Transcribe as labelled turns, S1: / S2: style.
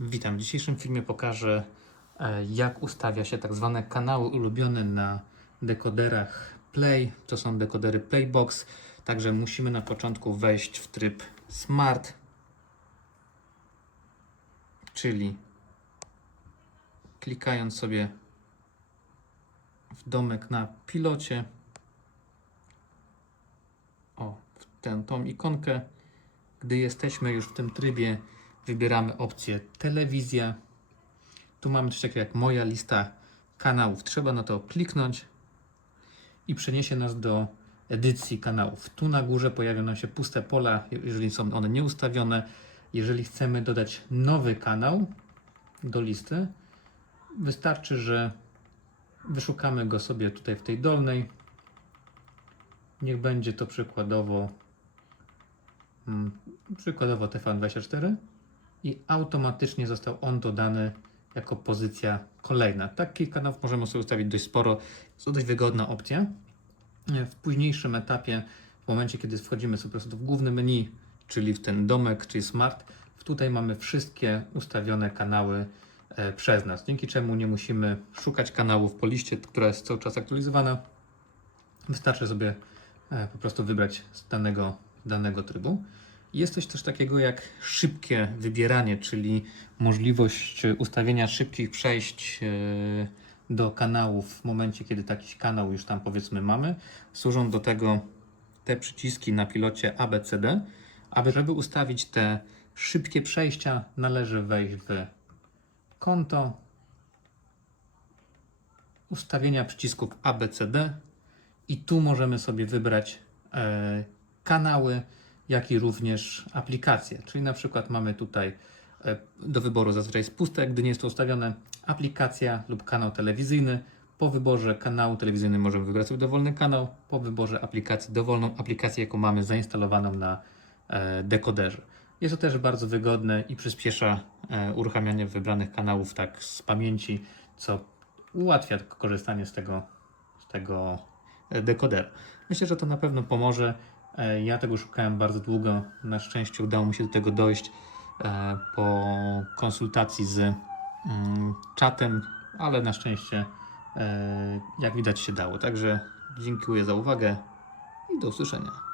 S1: Witam. W dzisiejszym filmie pokażę, e, jak ustawia się tak zwane kanały ulubione na dekoderach Play. To są dekodery Playbox, także musimy na początku wejść w tryb Smart, czyli klikając sobie w domek na pilocie, o, w tę tą ikonkę, gdy jesteśmy już w tym trybie, wybieramy opcję telewizja. Tu mamy coś takiego jak moja lista kanałów. Trzeba na to kliknąć i przeniesie nas do edycji kanałów. Tu na górze pojawią nam się puste pola, jeżeli są one nieustawione. Jeżeli chcemy dodać nowy kanał do listy, wystarczy, że wyszukamy go sobie tutaj w tej dolnej. Niech będzie to przykładowo mm, przykładowo TVN24 i automatycznie został on dodany jako pozycja kolejna. Takich kanałów możemy sobie ustawić dość sporo. Jest to dość wygodna opcja. W późniejszym etapie, w momencie kiedy wchodzimy sobie po prostu w główne menu, czyli w ten domek, czyli smart, tutaj mamy wszystkie ustawione kanały e, przez nas, dzięki czemu nie musimy szukać kanałów po liście, która jest cały czas aktualizowana. Wystarczy sobie e, po prostu wybrać z danego, danego trybu. Jest coś też takiego jak szybkie wybieranie, czyli możliwość ustawienia szybkich przejść e, do kanałów w momencie, kiedy taki kanał już tam powiedzmy mamy. Służą do tego te przyciski na pilocie ABCD. Aby żeby ustawić te szybkie przejścia, należy wejść w konto, ustawienia przycisków ABCD i tu możemy sobie wybrać e, kanały, jak i również aplikacje. Czyli na przykład mamy tutaj e, do wyboru zazwyczaj jest puste, gdy nie jest to ustawione, aplikacja lub kanał telewizyjny. Po wyborze kanału telewizyjnego możemy wybrać sobie dowolny kanał, po wyborze aplikacji dowolną aplikację, jaką mamy zainstalowaną na e, dekoderze. Jest to też bardzo wygodne i przyspiesza e, uruchamianie wybranych kanałów tak z pamięci, co ułatwia korzystanie z tego, z tego dekodera. Myślę, że to na pewno pomoże. E, Ja tego szukałem bardzo długo. Na szczęście udało mi się do tego dojść e, po konsultacji z mm, czatem, ale na szczęście, e, jak widać, się dało. Także dziękuję za uwagę i do usłyszenia.